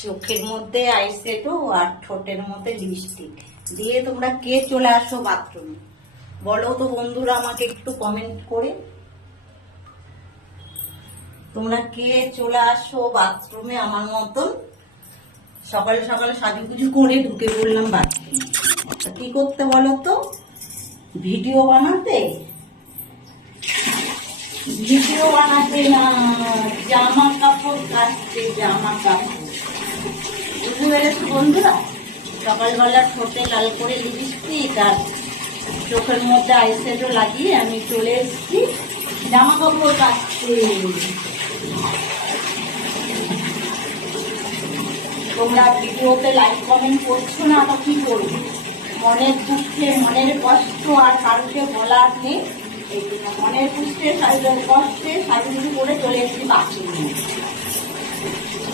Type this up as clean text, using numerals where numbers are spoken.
চোখের মধ্যে আইশ্যাডো আর ঠোঁটের মধ্যে লিপস্টিক দিয়ে তোমরা কে চলে আসো বাথরুমে বলো তো বন্ধুরা, আমাকে একটু কমেন্ট করে। তোমরা কে চলে আসো বাথরুমে আমার মতন সকাল সকাল সাজুগুজু করে ঢুকে পড়লাম বাথরুমে। কি করতে বলো তো? ভিডিও বানাতে না, জামা কাপড় কাচতে, জামা কাপড়। বুঝতে পেরেছো বন্ধুরা? সকালবেলা ঠোঁটে লাল করে লিপস্টিক আর চোখের মধ্যে আইশ্যাডো লাগিয়ে আমি চলে এসেছি জামা কাপড় কাচতে। তোমরা ভিডিওতে লাইক কমেন্ট করছো না, তো কি করবো? মনের দুঃখে, মনের কষ্ট আর কারোকে বলার নেই। এই জন্য মনের কষ্টে সাজুগুজু করে চলে এসেছি বাথরুমে।